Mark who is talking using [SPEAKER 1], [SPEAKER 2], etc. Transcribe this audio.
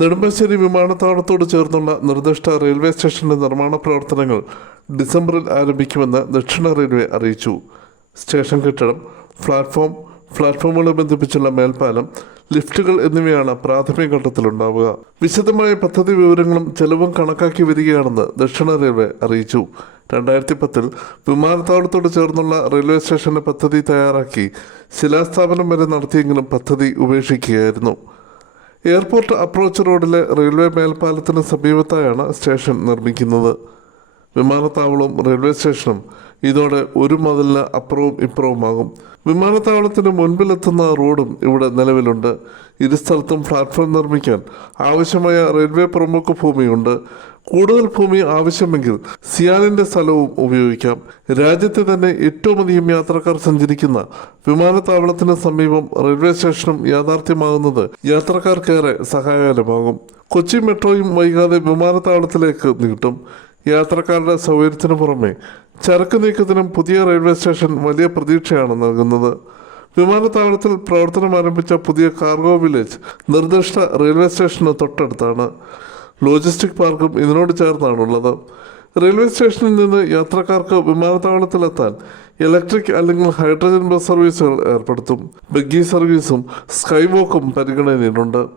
[SPEAKER 1] നെടുമ്പാശ്ശേരി വിമാനത്താവളത്തോട് ചേർന്നുള്ള നിർദ്ദിഷ്ട റെയിൽവേ സ്റ്റേഷന്റെ നിർമ്മാണ പ്രവർത്തനങ്ങൾ ഡിസംബറിൽ ആരംഭിക്കുമെന്ന് ദക്ഷിണ റെയിൽവേ അറിയിച്ചു. സ്റ്റേഷൻ കെട്ടിടം പ്ലാറ്റ്ഫോം പ്ലാറ്റ്ഫോമുകളെ ബന്ധിപ്പിച്ചുള്ള മേൽപ്പാലം ലിഫ്റ്റുകൾ എന്നിവയാണ് പ്രാഥമിക ഘട്ടത്തിലുണ്ടാവുക. വിശദമായ പദ്ധതി വിവരങ്ങളും ചെലവും കണക്കാക്കി വരികയാണെന്ന് ദക്ഷിണ റെയിൽവേ അറിയിച്ചു. രണ്ടായിരത്തി പത്തിൽ വിമാനത്താവളത്തോട് ചേർന്നുള്ള റെയിൽവേ സ്റ്റേഷന്റെ പദ്ധതി തയ്യാറാക്കി ശിലാസ്ഥാപനം വരെ നടത്തിയെങ്കിലും പദ്ധതി ഉപേക്ഷിക്കുകയായിരുന്നു. എയർപോർട്ട് അപ്രോച്ച് റോഡിലെ റെയിൽവേ മേൽപ്പാലത്തിന് സമീപത്തായാണ് സ്റ്റേഷൻ നിർമ്മിക്കുന്നത്. വിമാനത്താവളവും റെയിൽവേ സ്റ്റേഷനും ഇതോടെ ഒരു മതിലിന് അപ്പുറവും ഇപ്പുറവുമാകും. വിമാനത്താവളത്തിന് മുൻപിലെത്തുന്ന റോഡും ഇവിടെ നിലവിലുണ്ട്. ഇരു സ്ഥലത്തും പ്ലാറ്റ്ഫോം നിർമ്മിക്കാൻ ആവശ്യമായ റെയിൽവേ പ്രമുഖ ഭൂമിയുണ്ട്. കൂടുതൽ ഭൂമി ആവശ്യമെങ്കിൽ സിയാലിന്റെ സ്ഥലവും ഉപയോഗിക്കാം. രാജ്യത്തെ തന്നെ ഏറ്റവും അധികം യാത്രക്കാർ സഞ്ചരിക്കുന്ന വിമാനത്താവളത്തിന് സമീപം റെയിൽവേ സ്റ്റേഷനും യാഥാർത്ഥ്യമാകുന്നത് യാത്രക്കാർക്കേറെ സഹായകരമാകും. കൊച്ചി മെട്രോയും വൈകാതെ വിമാനത്താവളത്തിലേക്ക് നീട്ടും. യാത്രക്കാരുടെ സൗകര്യത്തിന് പുറമെ ചരക്ക് നീക്കത്തിനും പുതിയ റെയിൽവേ സ്റ്റേഷൻ വലിയ പ്രതീക്ഷയാണ് നൽകുന്നത്. വിമാനത്താവളത്തിൽ പ്രവർത്തനം ആരംഭിച്ച പുതിയ കാർഗോ വില്ലേജ് നിർദ്ദിഷ്ട റെയിൽവേ സ്റ്റേഷന് തൊട്ടടുത്താണ്. ലോജിസ്റ്റിക് പാർക്കും ഇതിനോട് ചേർന്നാണുള്ളത്. റെയിൽവേ സ്റ്റേഷനിൽ നിന്ന് യാത്രക്കാർക്ക് വിമാനത്താവളത്തിലെത്താൻ ഇലക്ട്രിക് അല്ലെങ്കിൽ ഹൈഡ്രജൻ ബസ് സർവീസുകൾ ഏർപ്പെടുത്തും. ബഗ്ഗി സർവീസും സ്കൈ വോക്കും പരിഗണനയിലുണ്ട്.